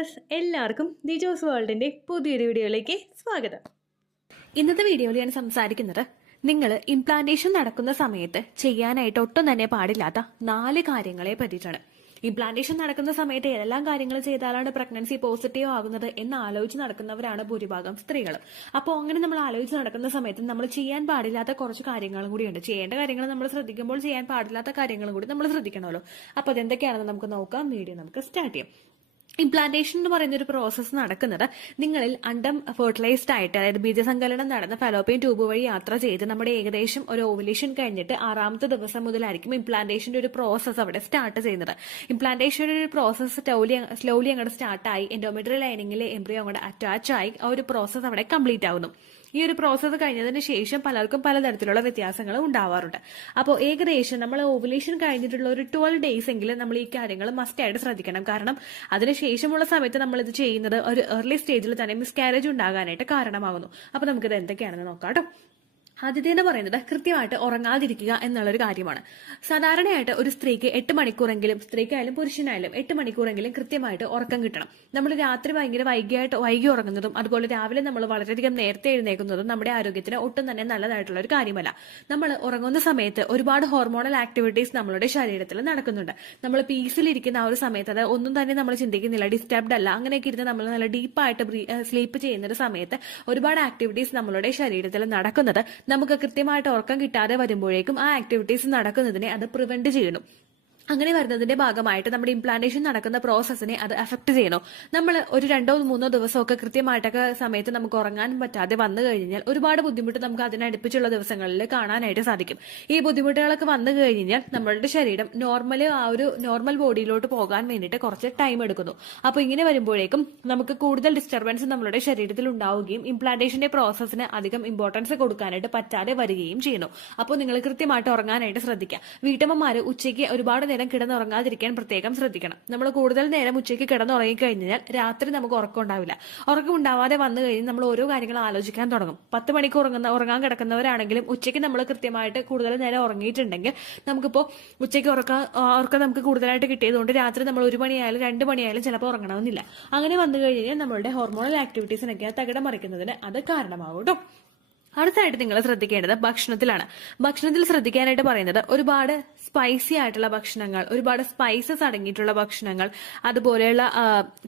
Viewers, എല്ലാവർക്കും ദിജോസ് വേൾഡിന്റെ പുതിയൊരു വീഡിയോയിലേക്ക് സ്വാഗതം. ഇന്നത്തെ വീഡിയോയിൽ ഞാൻ സംസാരിക്കുന്നത് നിങ്ങൾ ഇംപ്ലാന്റേഷൻ നടക്കുന്ന സമയത്ത് ചെയ്യാനായിട്ട് ഒട്ടും തന്നെ പാടില്ലാത്ത 4 കാര്യങ്ങളെ പറ്റിയിട്ടാണ്. ഇംപ്ലാന്റേഷൻ നടക്കുന്ന സമയത്ത് ഏതെല്ലാം കാര്യങ്ങൾ ചെയ്താലാണ് പ്രഗ്നൻസി പോസിറ്റീവ് ആകുന്നത് എന്ന് ആലോചിച്ച് നടക്കുന്നവരാണ് ഭൂരിഭാഗം സ്ത്രീകളും. അപ്പോൾ അങ്ങനെ നമ്മൾ ആലോചിച്ച് നടക്കുന്ന സമയത്ത് നമ്മൾ ചെയ്യാൻ പാടില്ലാത്ത കുറച്ച് കാര്യങ്ങളും കൂടിയുണ്ട്. ചെയ്യേണ്ട കാര്യങ്ങൾ നമ്മൾ ശ്രദ്ധിക്കുമ്പോൾ ചെയ്യാൻ പാടില്ലാത്ത കാര്യങ്ങളും കൂടി നമ്മൾ ശ്രദ്ധിക്കണമല്ലോ. അപ്പോൾ അതെന്തൊക്കെയാണെന്ന് നമുക്ക് നോക്കാം. വീഡിയോ നമുക്ക് സ്റ്റാർട്ട് ചെയ്യാം. ഇംപ്ലാന്റേഷൻ എന്ന് പറയുന്ന ഒരു പ്രോസസ്സ് നടക്കുന്നത് നിങ്ങളിൽ അണ്ടം ഫെർട്ടിലൈസ്ഡ് ആയിട്ട്, അതായത് ബീജസങ്കലനം നടന്ന ഫലോപ്പിയൻ ട്യൂബ് വഴി യാത്ര ചെയ്ത് നമ്മുടെ ഏകദേശം ഒരു ഓവുലേഷൻ കഴിഞ്ഞിട്ട് 6ാമത്തെ ദിവസം മുതലായിരിക്കും ഇംപ്ലാന്റേഷന്റെ ഒരു പ്രോസസ്സ് അവിടെ സ്റ്റാർട്ട് ചെയ്യുന്നത്. ഇംപ്ലാന്റേഷന്റെ ഒരു പ്രോസസ്സ് സ്ലോലി അങ്ങോട്ട് സ്റ്റാർട്ടായി എൻഡോമെട്രിയൽ ലൈനിങ്ങിലെ എംബ്രിയോ അങ്ങോട്ട് അറ്റാച്ച് ആയി ആ ഒരു പ്രോസസ്സ് അവിടെ കംപ്ലീറ്റ് ആവുന്നു. ഈ ഒരു പ്രോസസ്സ് കഴിഞ്ഞതിന് ശേഷം പലർക്കും പലതരത്തിലുള്ള വ്യത്യാസങ്ങൾ ഉണ്ടാവാറുണ്ട്. അപ്പോൾ ഏകദേശം നമ്മൾ ഓവുലേഷൻ കഴിഞ്ഞിട്ടുള്ള ഒരു 12 ഡേയ്സ് എങ്കിലും നമ്മൾ ഈ കാര്യങ്ങൾ മസ്റ്റ് ആയിട്ട് ശ്രദ്ധിക്കണം. കാരണം അതിനുശേഷമുള്ള സമയത്ത് നമ്മൾ ഇത് ചെയ്യുന്നത് ഒരു ഏർലി സ്റ്റേജിൽ തന്നെ മിസ്കാരേജ് ഉണ്ടാകാനായിട്ട് കാരണമാകുന്നു. അപ്പൊ നമുക്കിത് എന്തൊക്കെയാണെന്ന് നോക്കാം കേട്ടോ. ആദ്യത്തേന്ന് പറയുന്നത് കൃത്യമായിട്ട് ഉറങ്ങാതിരിക്കുക എന്നുള്ളൊരു കാര്യമാണ്. സാധാരണയായിട്ട് ഒരു സ്ത്രീക്ക് 8 മണിക്കൂറെങ്കിലും, സ്ത്രീക്കായാലും പുരുഷനായാലും 8 മണിക്കൂറെങ്കിലും കൃത്യമായിട്ട് ഉറക്കം കിട്ടണം. നമ്മൾ രാത്രി ഭയങ്കര വൈകി ഉറങ്ങുന്നതും അതുപോലെ രാവിലെ നമ്മൾ വളരെയധികം നേരത്തെ എഴുന്നേൽക്കുന്നതും നമ്മുടെ ആരോഗ്യത്തിന് ഒട്ടും തന്നെ നല്ലതായിട്ടുള്ള ഒരു കാര്യമല്ല. നമ്മൾ ഉറങ്ങുന്ന സമയത്ത് ഒരുപാട് ഹോർമോണൽ ആക്ടിവിറ്റീസ് നമ്മളുടെ ശരീരത്തിൽ നടക്കുന്നുണ്ട്. നമ്മൾ പീസിലിരിക്കുന്ന ആ ഒരു സമയത്ത് അത് ഒന്നും തന്നെ നമ്മൾ ചിന്തിക്കുന്നില്ല, ഡിസ്റ്റർബ്ഡ് അല്ല, അങ്ങനെയൊക്കെ ഇരുന്ന് നമ്മൾ നല്ല ഡീപ്പായിട്ട് സ്ലീപ്പ് ചെയ്യുന്ന ഒരു സമയത്ത് ഒരുപാട് ആക്ടിവിറ്റീസ് നമ്മളുടെ ശരീരത്തിൽ നടക്കുന്നത് നമുക്ക് കൃത്യമായിട്ട് ഉറക്കം കിട്ടാതെ വരുമ്പോഴേക്കും ആ ആക്ടിവിറ്റീസ് നടക്കുന്നതിനെ അത് പ്രിവെന്റ് ചെയ്യുന്നു. അങ്ങനെ വരുന്നതിന്റെ ഭാഗമായിട്ട് നമ്മുടെ ഇംപ്ലാന്റേഷൻ നടക്കുന്ന പ്രോസസ്സിനെ അത് അഫക്ട് ചെയ്യണോ. നമ്മൾ ഒരു 2-3 ദിവസമൊക്കെ കൃത്യമായിട്ടൊക്കെ സമയത്ത് നമുക്ക് ഉറങ്ങാൻ പറ്റാതെ വന്നു കഴിഞ്ഞാൽ ഒരുപാട് ബുദ്ധിമുട്ട് നമുക്ക് അതിനടുപ്പിച്ചുള്ള ദിവസങ്ങളിൽ കാണാനായിട്ട് സാധിക്കും. ഈ ബുദ്ധിമുട്ടുകളൊക്കെ വന്നു കഴിഞ്ഞാൽ നമ്മളുടെ ശരീരം നോർമൽ ബോഡിയിലോട്ട് പോകാൻ വേണ്ടിയിട്ട് കുറച്ച് ടൈം എടുക്കുന്നു. അപ്പോൾ ഇങ്ങനെ വരുമ്പോഴേക്കും നമുക്ക് കൂടുതൽ ഡിസ്റ്റർബൻസ് നമ്മളുടെ ശരീരത്തിൽ ഉണ്ടാവുകയും ഇംപ്ലാന്റേഷന്റെ പ്രോസസ്സിന് അധികം ഇമ്പോർട്ടൻസ് കൊടുക്കാനായിട്ട് പറ്റാതെ വരികയും ചെയ്യുന്നു. അപ്പോൾ നിങ്ങൾ കൃത്യമായിട്ട് ഉറങ്ങാനായിട്ട് ശ്രദ്ധിക്കുക. വീട്ടമ്മമാര് ഉച്ചയ്ക്ക് ഒരുപാട് നേരം കിടന്നുറങ്ങാതിരിക്കാൻ പ്രത്യേകം ശ്രദ്ധിക്കണം. നമ്മൾ കൂടുതൽ നേരം ഉച്ചയ്ക്ക് കിടന്നുറങ്ങിക്കഴിഞ്ഞാൽ രാത്രി നമുക്ക് ഉറക്കം ഉണ്ടാവില്ല. ഉറക്കം ഉണ്ടാവാതെ വന്നു കഴിഞ്ഞാൽ നമ്മൾ ഓരോ കാര്യങ്ങൾ ആലോചിക്കാൻ തുടങ്ങും. 10 മണിക്കൂർ ഉറങ്ങാൻ കിടക്കുന്നവരാണെങ്കിലും ഉച്ചയ്ക്ക് നമ്മൾ കൃത്യമായിട്ട് കൂടുതൽ നേരം ഉറങ്ങിയിട്ടുണ്ടെങ്കിൽ നമുക്കിപ്പോൾ ഉച്ചയ്ക്ക് ഉറക്കം നമുക്ക് കൂടുതലായിട്ട് കിട്ടിയതുകൊണ്ട് രാത്രി നമ്മൾ 1 മണിയായാലും 2 മണിയായാലും ചിലപ്പോൾ ഉറങ്ങണമെന്നില്ല. അങ്ങനെ വന്നു കഴിഞ്ഞാൽ നമ്മളുടെ ഹോർമോണൽ ആക്ടിവിറ്റീസിനൊക്കെ തകിടം മറിക്കുന്നതിന് അത് കാരണമാകും കേട്ടോ. അടുത്തായിട്ട് നിങ്ങൾ ശ്രദ്ധിക്കേണ്ടത് ഭക്ഷണത്തിലാണ്. ഭക്ഷണത്തിൽ ശ്രദ്ധിക്കാനായിട്ട് പറയുന്നത് ഒരുപാട് സ്പൈസി ആയിട്ടുള്ള ഭക്ഷണങ്ങൾ, ഒരുപാട് സ്പൈസസ് അടങ്ങിയിട്ടുള്ള ഭക്ഷണങ്ങൾ, അതുപോലെയുള്ള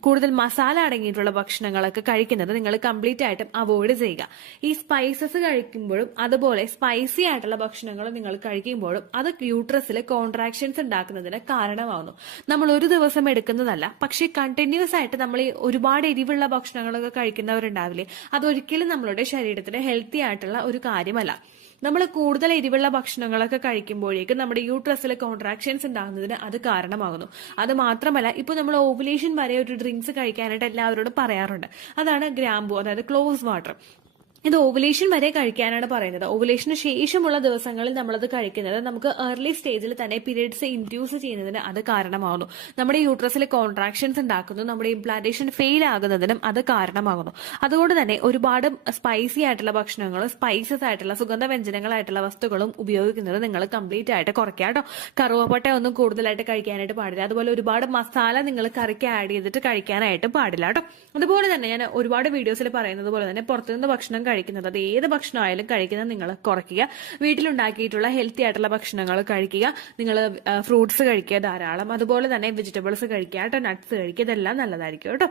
കൂടുതൽ മസാല അടങ്ങിയിട്ടുള്ള ഭക്ഷണങ്ങളൊക്കെ കഴിക്കുന്നത് നിങ്ങൾ കംപ്ലീറ്റ് ആയിട്ടും അവോയ്ഡ് ചെയ്യുക. ഈ സ്പൈസസ് കഴിക്കുമ്പോഴും അതുപോലെ സ്പൈസി ആയിട്ടുള്ള ഭക്ഷണങ്ങൾ നിങ്ങൾ കഴിക്കുമ്പോഴും അത് യൂട്രസിൽ കോൺട്രാക്ഷൻസ് ഉണ്ടാക്കുന്നതിന് കാരണമാകുന്നു. നമ്മൾ ഒരു ദിവസം എടുക്കുന്നതല്ല, പക്ഷെ കണ്ടിന്യൂസ് ആയിട്ട് നമ്മൾ ഈ ഒരുപാട് എരിവുള്ള ഭക്ഷണങ്ങളൊക്കെ കഴിക്കുന്നവരുണ്ടാവില്ലേ, അതൊരിക്കലും നമ്മളുടെ ശരീരത്തിന് ഹെൽത്തി ആയിട്ടുള്ള ഒരു കാര്യമല്ല. നമ്മൾ കൂടുതൽ എരിവുള്ള ഭക്ഷണങ്ങളൊക്കെ കഴിക്കുമ്പോഴേക്കും നമ്മുടെ യൂട്രസിലെ കോൺട്രാക്ഷൻസ് ഉണ്ടാകുന്നതിന് അത് കാരണമാകുന്നു. അത് മാത്രമല്ല, ഇപ്പൊ നമ്മൾ ഓവുലേഷൻ വരെ ഒരു ഡ്രിങ്ക്സ് കഴിക്കാനായിട്ട് എല്ലാവരോടും പറയാറുണ്ട്. അതാണ് ഗ്രാമ്പൂ, അതായത് ക്ലോസ് വാട്ടർ. ഇത് ഓവുലേഷൻ വരെ കഴിക്കാനാണ് പറയുന്നത്. ഓവുലേഷന് ശേഷമുള്ള ദിവസങ്ങളിൽ നമ്മളത് കഴിക്കുന്നത് നമുക്ക് ഏർലി സ്റ്റേജിൽ തന്നെ പീരിയഡ്സ് ഇൻഡ്യൂസ് ചെയ്യുന്നതിന് അത് കാരണമാകുന്നു. നമ്മുടെ യൂട്രസിലെ കോൺട്രാക്ഷൻസ് ഉണ്ടാക്കുന്നു, നമ്മുടെ ഇംപ്ലാന്റേഷൻ ഫെയിൽ ആകുന്നതിനും അത് കാരണമാകുന്നു. അതുകൊണ്ട് തന്നെ ഒരുപാട് സ്പൈസി ആയിട്ടുള്ള ഭക്ഷണങ്ങളും സ്പൈസസ് ആയിട്ടുള്ള സുഗന്ധവ്യഞ്ജനങ്ങളായിട്ടുള്ള വസ്തുക്കളും ഉപയോഗിക്കുന്നത് നിങ്ങൾ കംപ്ലീറ്റ് ആയിട്ട് കുറയ്ക്കുക കേട്ടോ. കറുവപ്പട്ട ഒന്നും കൂടുതലായിട്ട് കഴിക്കാനായിട്ട് പാടില്ല. അതുപോലെ ഒരുപാട് മസാല നിങ്ങൾ കറിക്ക് ആഡ് ചെയ്തിട്ട് കഴിക്കാനായിട്ട് പാടില്ല കേട്ടോ. അതുപോലെ തന്നെ ഞാൻ ഒരുപാട് വീഡിയോസിൽ പറയുന്നത് പോലെ തന്നെ പുറത്തുനിന്ന് ഭക്ഷണം കഴിക്കുന്നത്, അത് ഏത് ഭക്ഷണമായാലും കഴിക്കുന്നത് നിങ്ങൾ കുറയ്ക്കുക. വീട്ടിലുണ്ടാക്കിയിട്ടുള്ള ഹെൽത്തി ആയിട്ടുള്ള ഭക്ഷണങ്ങൾ കഴിക്കുക. നിങ്ങൾ ഫ്രൂട്ട്സ് കഴിക്കുക ധാരാളം, അതുപോലെ തന്നെ വെജിറ്റബിൾസ് കഴിക്കുക കേട്ടോ, നട്ട്സ് കഴിക്കുക, ഇതെല്ലാം നല്ലതായിരിക്കും കേട്ടോ.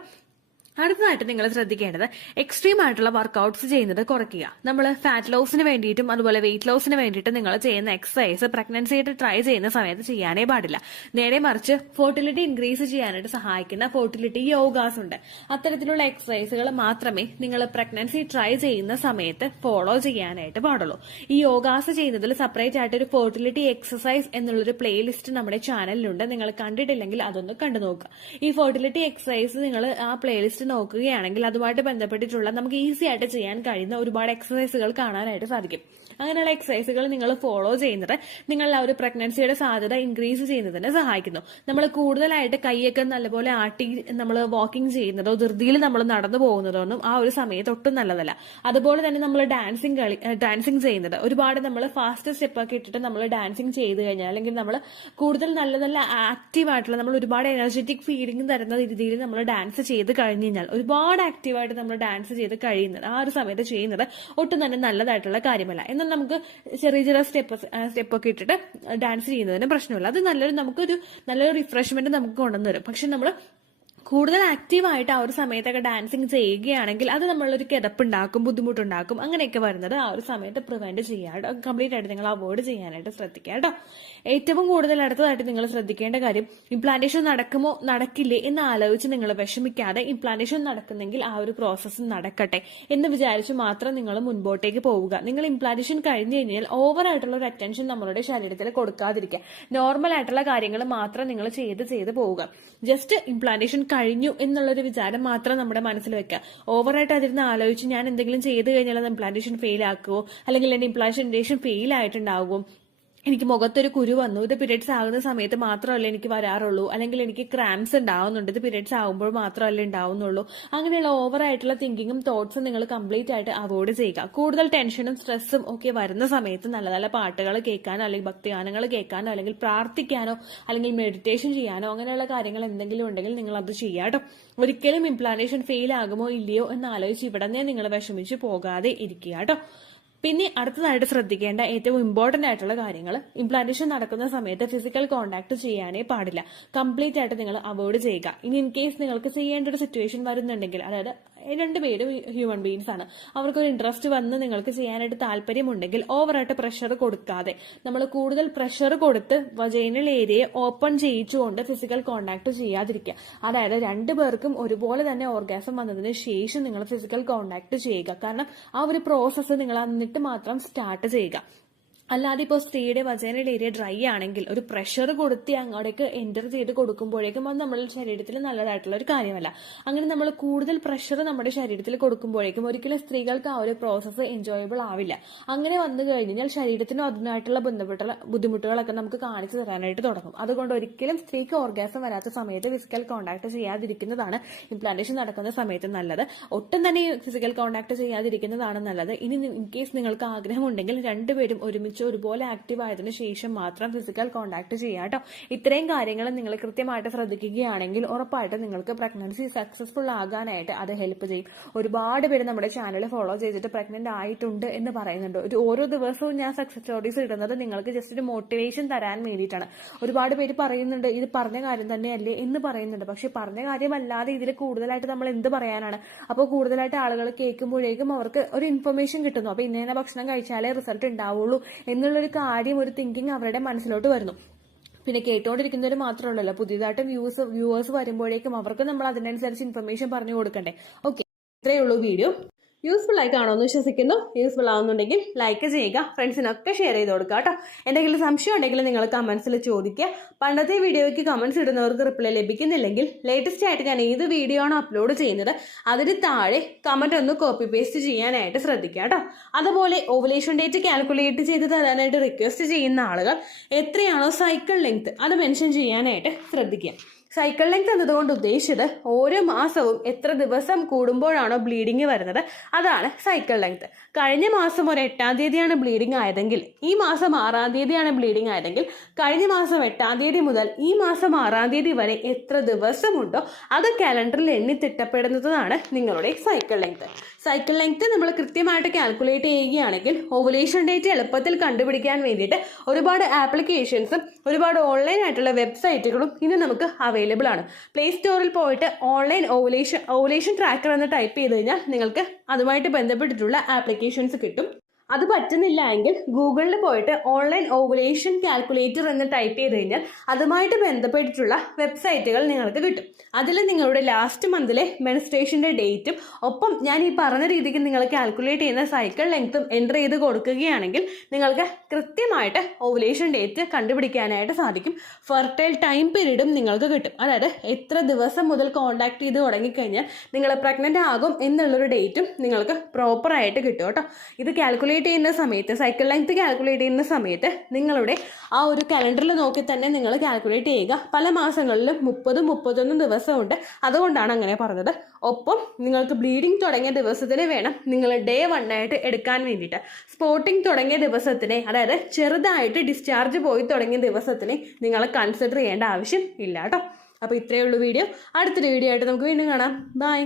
അടുത്തതായിട്ട് നിങ്ങൾ ശ്രദ്ധിക്കേണ്ടത് എക്സ്ട്രീം ആയിട്ടുള്ള വർക്കൗട്ട്സ് ചെയ്യുന്നത് കുറയ്ക്കുക. നമ്മൾ ഫാറ്റ് ലോസിന് വേണ്ടിയിട്ടും അതുപോലെ വെയിറ്റ് ലോസിന് വേണ്ടിയിട്ടും നിങ്ങൾ ചെയ്യുന്ന എക്സസൈസ് പ്രഗ്നൻസി ആയിട്ട് ട്രൈ ചെയ്യുന്ന സമയത്ത് ചെയ്യാനേ പാടില്ല. നേരെ മറിച്ച് ഫെർട്ടിലിറ്റി ഇൻക്രീസ് ചെയ്യാനായിട്ട് സഹായിക്കുന്ന ഫെർട്ടിലിറ്റി യോഗാസ് ഉണ്ട്. അത്തരത്തിലുള്ള എക്സസൈസുകൾ മാത്രമേ നിങ്ങൾ പ്രഗ്നൻസി ട്രൈ ചെയ്യുന്ന സമയത്ത് ഫോളോ ചെയ്യാനായിട്ട് പാടുള്ളൂ. ഈ യോഗാസ് ചെയ്യുന്നതിൽ സെപ്പറേറ്റ് ആയിട്ട് ഒരു ഫെർട്ടിലിറ്റി എക്സസൈസ് എന്നുള്ളൊരു പ്ലേലിസ്റ്റ് നമ്മുടെ ചാനലിലുണ്ട്. നിങ്ങൾ കണ്ടിട്ടില്ലെങ്കിൽ അതൊന്ന് കണ്ടു നോക്കുക. ഈ ഫെർട്ടിലിറ്റി എക്സസൈസ് നിങ്ങൾ ആ പ്ലേലിസ്റ്റ് നോക്കുകയാണെങ്കിൽ അതുമായിട്ട് ബന്ധപ്പെട്ടിട്ടുള്ള നമുക്ക് ഈസി ആയിട്ട് ചെയ്യാൻ കഴിയുന്ന ഒരുപാട് എക്സസൈസുകൾ കാണാനായിട്ട് സാധിക്കും. അങ്ങനെയുള്ള എക്സസൈസുകൾ നിങ്ങൾ ഫോളോ ചെയ്യുന്നത് നിങ്ങളുടെ ആ ഒരു പ്രഗ്നൻസിയുടെ സാധ്യത ഇൻക്രീസ് ചെയ്യുന്നതിന് സഹായിക്കുന്നു. നമ്മൾ കൂടുതലായിട്ട് കൈയൊക്കെ നല്ലപോലെ ആട്ടി നമ്മൾ വാക്കിംഗ് ചെയ്യുന്നതോ ധൃതിയിൽ നമ്മൾ നടന്നു പോകുന്നതോ ഒന്നും ആ ഒരു സമയത്ത് ഒട്ടും നല്ലതല്ല. അതുപോലെ തന്നെ നമ്മൾ ഡാൻസിങ് ചെയ്യുന്നത് ഒരുപാട് നമ്മൾ ഫാസ്റ്റ് സ്റ്റെപ്പൊക്കെ ഇട്ടിട്ട് നമ്മൾ ഡാൻസിങ് ചെയ്ത് കഴിഞ്ഞാൽ അല്ലെങ്കിൽ നമ്മൾ കൂടുതൽ നല്ല നല്ല ആക്റ്റീവായിട്ടുള്ള നമ്മൾ ഒരുപാട് എനർജറ്റിക് ഫീലിംഗ് തരുന്ന രീതിയിൽ നമ്മൾ ഡാൻസ് ചെയ്ത് കഴിഞ്ഞ് കഴിഞ്ഞാൽ ഒരുപാട് ആക്റ്റീവായിട്ട് നമ്മൾ ഡാൻസ് ചെയ്ത് കഴിയുന്നത് ആ ഒരു സമയത്ത് ചെയ്യുന്നത് ഒട്ടും തന്നെ നല്ലതായിട്ടുള്ള കാര്യമല്ല. എന്നാൽ നമുക്ക് ചെറിയ ചെറിയ സ്റ്റെപ്പൊക്കെ ഇട്ടിട്ട് ഡാൻസ് ചെയ്യുന്നതിന് പ്രശ്നമില്ല. അത് നമുക്കൊരു നല്ലൊരു റിഫ്രഷ്മെന്റ് നമുക്ക് കൊണ്ടുവരും. പക്ഷെ നമ്മൾ കൂടുതൽ ആക്റ്റീവായിട്ട് ആ ഒരു സമയത്തൊക്കെ ഡാൻസിങ് ചെയ്യുകയാണെങ്കിൽ അത് നമ്മളൊരു കിതപ്പുണ്ടാക്കും, ബുദ്ധിമുട്ടുണ്ടാക്കും. അങ്ങനെയൊക്കെ വരുന്നത് ആ ഒരു സമയത്ത് പ്രിവെന്റ് ചെയ്യാട്ടോ, കംപ്ലീറ്റ് ആയിട്ട് നിങ്ങൾ അവോയ്ഡ് ചെയ്യാനായിട്ട് ശ്രദ്ധിക്കുക കേട്ടോ. ഏറ്റവും കൂടുതൽ അടുത്തതായിട്ട് നിങ്ങൾ ശ്രദ്ധിക്കേണ്ട കാര്യം, ഇംപ്ലാന്റേഷൻ നടക്കുമോ നടക്കില്ലേ എന്ന് ആലോചിച്ച് നിങ്ങൾ വിഷമിക്കാതെ ഇംപ്ലാന്റേഷൻ നടക്കുന്നെങ്കിൽ ആ ഒരു പ്രോസസ്സ് നടക്കട്ടെ എന്ന് വിചാരിച്ച് മാത്രം നിങ്ങൾ മുൻപോട്ടേക്ക് പോവുക. നിങ്ങൾ ഇംപ്ലാന്റേഷൻ കഴിഞ്ഞു കഴിഞ്ഞാൽ ഓവറായിട്ടുള്ള ഒരു അറ്റൻഷൻ നമ്മളുടെ ശരീരത്തിൽ കൊടുക്കാതിരിക്കുക. നോർമൽ ആയിട്ടുള്ള കാര്യങ്ങൾ മാത്രം നിങ്ങൾ ചെയ്ത് പോവുക. ജസ്റ്റ് ഇംപ്ലാന്റേഷൻ കഴിഞ്ഞു എന്നുള്ളൊരു വിചാരം മാത്രം നമ്മുടെ മനസ്സിൽ വെക്കുക. ഓവറായിട്ട് അതിരുന്ന് ആലോചിച്ച് ഞാൻ എന്തെങ്കിലും ചെയ്ത് കഴിഞ്ഞാൽ ഇംപ്ലാന്റേഷൻ ഫെയിൽ ആക്കുമോ, അല്ലെങ്കിൽ എന്റെ ഇംപ്ലാന്റേഷൻ ഫെയിൽ ആയിട്ടുണ്ടാകുമോ, എനിക്ക് മുഖത്തൊരു കുരു വന്നു, ഇത് പീരിയഡ്സ് ആകുന്ന സമയത്ത് മാത്രമല്ല എനിക്ക് വരാറുള്ളൂ, അല്ലെങ്കിൽ എനിക്ക് ക്രാംസ് ഉണ്ടാവുന്നുണ്ട്, ഇത് പീരിയഡ്സ് ആകുമ്പോൾ മാത്രമല്ല ഉണ്ടാവുന്നുള്ളൂ. അങ്ങനെയുള്ള ഓവറായിട്ടുള്ള തിങ്കിങ്ങും തോട്ട്സും നിങ്ങൾ കംപ്ലീറ്റ് ആയിട്ട് അവോയ്ഡ് ചെയ്യുക. കൂടുതൽ ടെൻഷനും സ്ട്രെസ്സും ഒക്കെ വരുന്ന സമയത്ത് നല്ല നല്ല പാട്ടുകൾ കേൾക്കാനോ അല്ലെങ്കിൽ ഭക്തിഗാനങ്ങൾ കേൾക്കാനോ അല്ലെങ്കിൽ പ്രാർത്ഥിക്കാനോ അല്ലെങ്കിൽ മെഡിറ്റേഷൻ ചെയ്യാനോ അങ്ങനെയുള്ള കാര്യങ്ങൾ എന്തെങ്കിലും ഉണ്ടെങ്കിൽ നിങ്ങൾ അത് ചെയ്യാട്ടോ. ഒരിക്കലും ഇംപ്ലാന്റേഷൻ ഫെയിൽ ആകുമോ ഇല്ലയോ എന്ന് ആലോചിച്ച് ഇവിടെ നിന്ന് നിങ്ങൾ വിഷമിച്ച് പോകാതെ ഇരിക്കുക കേട്ടോ. പിന്നെ അടുത്തതായിട്ട് ശ്രദ്ധിക്കേണ്ട ഏറ്റവും ഇമ്പോർട്ടന്റ് ആയിട്ടുള്ള കാര്യങ്ങൾ, ഇംപ്ലാന്റേഷൻ നടക്കുന്ന സമയത്ത് ഫിസിക്കൽ കോൺടാക്ട് ചെയ്യാനേ പാടില്ല. കംപ്ലീറ്റ് ആയിട്ട് നിങ്ങൾ അവോയ്ഡ് ചെയ്യുക. ഇനി ഇൻ കേസ് നിങ്ങൾക്ക് ചെയ്യേണ്ട ഒരു സിറ്റുവേഷൻ വരുന്നുണ്ടെങ്കിൽ, അതായത് രണ്ടുപേരും ഹ്യൂമൻ ബീങ്സ് ആണ്, അവർക്കൊരു ഇൻട്രസ്റ്റ് വന്ന് നിങ്ങൾക്ക് ചെയ്യാനായിട്ട് താല്പര്യമുണ്ടെങ്കിൽ ഓവറായിട്ട് പ്രഷർ കൊടുക്കാതെ, നമ്മൾ കൂടുതൽ പ്രഷർ കൊടുത്ത് വജൈനൽ ഏരിയയെ ഓപ്പൺ ചെയ്യിച്ചുകൊണ്ട് ഫിസിക്കൽ കോൺടാക്ട് ചെയ്യാതിരിക്കുക. അതായത് രണ്ടുപേർക്കും ഒരുപോലെ തന്നെ ഓർഗാസം വന്നതിന് ശേഷം നിങ്ങൾ ഫിസിക്കൽ കോൺടാക്ട് ചെയ്യുക. കാരണം ആ ഒരു പ്രോസസ്സ് നിങ്ങൾ എന്നിട്ട് മാത്രം സ്റ്റാർട്ട് ചെയ്യുക. അല്ലാതെ ഇപ്പോൾ സ്ത്രീയുടെ വജൈനൽ ഏരിയ ഡ്രൈ ആണെങ്കിൽ ഒരു പ്രഷർ കൊടുത്ത് അങ്ങോട്ടേക്ക് എൻ്റർ ചെയ്ത് കൊടുക്കുമ്പോഴേക്കും അത് നമ്മുടെ ശരീരത്തിൽ നല്ലതായിട്ടുള്ള ഒരു കാര്യമല്ല. അങ്ങനെ നമ്മൾ കൂടുതൽ പ്രഷർ നമ്മുടെ ശരീരത്തിൽ കൊടുക്കുമ്പോഴേക്കും ഒരിക്കലും സ്ത്രീകൾക്ക് ആ ഒരു പ്രോസസ്സ് എൻജോയബിൾ ആവില്ല. അങ്ങനെ വന്നു കഴിഞ്ഞാൽ ശരീരത്തിനും അതിനായിട്ടുള്ള ബുദ്ധിമുട്ടുകളൊക്കെ നമുക്ക് കാണിച്ചു തരാനായിട്ട് തുടങ്ങും. അതുകൊണ്ട് ഒരിക്കലും സ്ത്രീക്ക് ഓർഗാസം വരാത്ത സമയത്ത് ഫിസിക്കൽ കോൺടാക്ട് ചെയ്യാതിരിക്കുന്നതാണ് ഇംപ്ലാന്റേഷൻ നടക്കുന്ന സമയത്ത് നല്ലത്. ഒട്ടും തന്നെ ഫിസിക്കൽ കോൺടാക്ട് ചെയ്യാതിരിക്കുന്നതാണ് നല്ലത്. ഇനി ഇൻ കേസ് നിങ്ങൾക്ക് ആഗ്രഹമുണ്ടെങ്കിൽ രണ്ടുപേരും ഒരുമിച്ച് ഒരുപോലെ ആക്റ്റീവ് ആയതിനു ശേഷം മാത്രം ഫിസിക്കൽ കോൺടാക്ട് ചെയ്യാം കേട്ടോ. ഇത്രയും കാര്യങ്ങൾ നിങ്ങൾ കൃത്യമായിട്ട് ശ്രദ്ധിക്കുകയാണെങ്കിൽ ഉറപ്പായിട്ട് നിങ്ങൾക്ക് പ്രഗ്നൻസി സക്സസ്ഫുൾ ആകാനായിട്ട് അത് ഹെൽപ്പ് ചെയ്യും. ഒരുപാട് പേര് നമ്മുടെ ചാനൽ ഫോളോ ചെയ്തിട്ട് പ്രഗ്നന്റ് ആയിട്ടുണ്ട് എന്ന് പറയുന്നുണ്ട്. ഓരോ ദിവസവും ഞാൻ സക്സസ് സ്റ്റോറീസ് ഇടുന്നത് നിങ്ങൾക്ക് ജസ്റ്റ് ഒരു മോട്ടിവേഷൻ തരാൻ വേണ്ടിയിട്ടാണ്. ഒരുപാട് പേര് പറയുന്നുണ്ട് ഇത് പറഞ്ഞ കാര്യം തന്നെയല്ലേ എന്ന് പറയുന്നുണ്ട്. പക്ഷെ പറഞ്ഞ കാര്യമല്ലാതെ ഇതിൽ കൂടുതലായിട്ട് നമ്മൾ എന്ത് പറയാനാണ്? അപ്പോൾ കൂടുതലായിട്ട് ആളുകൾ കേൾക്കുമ്പോഴേക്കും അവർക്ക് ഒരു ഇൻഫർമേഷൻ കിട്ടുന്നു. അപ്പൊ ഇന്ന ഭക്ഷണം കഴിച്ചാലേ റിസൾട്ട് ഉണ്ടാവുള്ളൂ എന്നുള്ളൊരു കാര്യം, ഒരു തിങ്കിങ് അവരുടെ മനസ്സിലോട്ട് വരുന്നു. പിന്നെ കേട്ടോണ്ടിരിക്കുന്നവർ മാത്രമല്ലല്ലോ, പുതിയതായിട്ട് വ്യൂവേഴ്സ് വരുമ്പോഴേക്കും അവർക്ക് നമ്മൾ അതിനനുസരിച്ച് ഇൻഫർമേഷൻ പറഞ്ഞു കൊടുക്കണ്ടേ. ഓക്കെ, ഇത്രയേ ഉള്ളൂ വീഡിയോ. യൂസ്ഫുൾ ആയി കാണുമെന്ന് വിശ്വസിക്കുന്നു. യൂസ്ഫുൾ ആവുന്നുണ്ടെങ്കിൽ ലൈക്ക് ചെയ്യുക, ഫ്രണ്ട്സിനൊക്കെ ഷെയർ ചെയ്ത് കൊടുക്കുക കേട്ടോ. എന്തെങ്കിലും സംശയം ഉണ്ടെങ്കിൽ നിങ്ങൾ കമന്റ്സിൽ ചോദിക്കുക. പണ്ടത്തെ വീഡിയോയ്ക്ക് കമന്റ്സ് ഇടുന്നവർക്ക് റിപ്ലൈ ലഭിക്കുന്നില്ലെങ്കിൽ ലേറ്റസ്റ്റ് ആയിട്ട് ഞാൻ ഏത് വീഡിയോ ആണോ അപ്ലോഡ് ചെയ്യുന്നത് അതിന് താഴെ കമന്റ് ഒന്ന് കോപ്പി പേസ്റ്റ് ചെയ്യാനായിട്ട് ശ്രദ്ധിക്കുക കേട്ടോ. അതുപോലെ ഓവുലേഷൻ ഡേറ്റ് കാൽക്കുലേറ്റ് ചെയ്ത് തരാനായിട്ട് റിക്വസ്റ്റ് ചെയ്യുന്ന ആളുകൾ എത്രയാണോ സൈക്കിൾ ലെങ്ത് അത് മെൻഷൻ ചെയ്യാനായിട്ട് ശ്രദ്ധിക്കുക. സൈക്കിൾ ലെങ്ത് എന്നതുകൊണ്ട് ഉദ്ദേശിച്ചത് ഓരോ മാസവും എത്ര ദിവസം കൂടുമ്പോഴാണോ ബ്ലീഡിങ് വരുന്നത് അതാണ് സൈക്കിൾ ലെങ്ത്. കഴിഞ്ഞ മാസം ഒരു 8-ാം തീയതിയാണ് ബ്ലീഡിങ് ആയതെങ്കിൽ ഈ മാസം 6-ാം തീയതിയാണ് ബ്ലീഡിങ് ആയതെങ്കിൽ കഴിഞ്ഞ മാസം 8-ാം തീയതി മുതൽ ഈ മാസം 6-ാം തീയതി വരെ എത്ര ദിവസമുണ്ടോ അത് കാലണ്ടറിൽ എണ്ണി തിട്ടപ്പെടുന്നതാണ് നിങ്ങളുടെ സൈക്കിൾ ലെങ്ത്. സൈക്കിൾ ലെങ്ത് നമ്മൾ കൃത്യമായിട്ട് കാൽക്കുലേറ്റ് ചെയ്യുകയാണെങ്കിൽ ഓവുലേഷൻ ഡേറ്റ് എളുപ്പത്തിൽ കണ്ടുപിടിക്കാൻ വേണ്ടിയിട്ട് ഒരുപാട് ആപ്ലിക്കേഷൻസും ഒരുപാട് ഓൺലൈൻ ആയിട്ടുള്ള വെബ്സൈറ്റുകളും ഇന്ന് നമുക്ക് അവൈലബിൾ ആണ്. പ്ലേ സ്റ്റോറിൽ പോയിട്ട് ഓൺലൈൻ ഓവുലേഷൻ ട്രാക്കർ എന്ന് ടൈപ്പ് ചെയ്ത് കഴിഞ്ഞാൽ നിങ്ങൾക്ക് അതുമായിട്ട് ബന്ധപ്പെട്ടിട്ടുള്ള ആപ്ലിക്കേഷൻസ് കിട്ടും. അത് പറ്റുന്നില്ല എങ്കിൽ ഗൂഗിളിൽ പോയിട്ട് ഓൺലൈൻ ഓവുലേഷൻ കാൽക്കുലേറ്റർ എന്ന് ടൈപ്പ് ചെയ്ത് കഴിഞ്ഞാൽ അതുമായിട്ട് ബന്ധപ്പെട്ടിട്ടുള്ള വെബ്സൈറ്റുകൾ നിങ്ങൾക്ക് കിട്ടും. അതിൽ നിങ്ങളുടെ ലാസ്റ്റ് മന്തിലെ മെൻസ്ട്രേഷൻ്റെ ഡേറ്റും ഒപ്പം ഞാൻ ഈ പറഞ്ഞ രീതിക്ക് നിങ്ങൾ കാൽക്കുലേറ്റ് ചെയ്യുന്ന സൈക്കിൾ ലെങ്ത്തും എൻ്റർ ചെയ്ത് കൊടുക്കുകയാണെങ്കിൽ നിങ്ങൾക്ക് കൃത്യമായിട്ട് ഓവുലേഷൻ ഡേറ്റ് കണ്ടുപിടിക്കാനായിട്ട് സാധിക്കും. ഫെർട്ടൈൽ ടൈം പീരീഡും നിങ്ങൾക്ക് കിട്ടും. അതായത് എത്ര ദിവസം മുതൽ കോൺടാക്ട് ചെയ്ത് തുടങ്ങിക്കഴിഞ്ഞാൽ നിങ്ങൾ പ്രഗ്നൻ്റ് ആകും എന്നുള്ളൊരു ഡേറ്റും നിങ്ങൾക്ക് പ്രോപ്പറായിട്ട് കിട്ടും കേട്ടോ. ഇത് കാൽക്കുലേറ്റ് ചെയ്യുന്ന സമയത്ത്, സൈക്കിൾ ലെങ്ത് കാൽക്കുലേറ്റ് ചെയ്യുന്ന സമയത്ത് നിങ്ങളുടെ ആ ഒരു കലണ്ടറിൽ നോക്കി തന്നെ നിങ്ങൾ കാൽക്കുലേറ്റ് ചെയ്യുക. പല മാസങ്ങളിലും 30-31 ദിവസമുണ്ട്, അതുകൊണ്ടാണ് അങ്ങനെ പറഞ്ഞത്. ഒപ്പം നിങ്ങൾക്ക് ബ്ലീഡിങ് തുടങ്ങിയ ദിവസത്തിന് വേണം നിങ്ങൾ ഡേ 1 ആയിട്ട് എടുക്കാൻ വേണ്ടിയിട്ട്. സ്പോട്ടിങ് തുടങ്ങിയ ദിവസത്തിനെ, അതായത് ചെറുതായിട്ട് ഡിസ്ചാർജ് പോയി തുടങ്ങിയ ദിവസത്തിനെ നിങ്ങൾ കൺസിഡർ ചെയ്യേണ്ട ആവശ്യം ഇല്ല കേട്ടോ. അപ്പോൾ ഇത്രയേ ഉള്ളൂ വീഡിയോ. അടുത്തൊരു വീഡിയോ ആയിട്ട് നമുക്ക് വീണ്ടും കാണാം. ബൈ.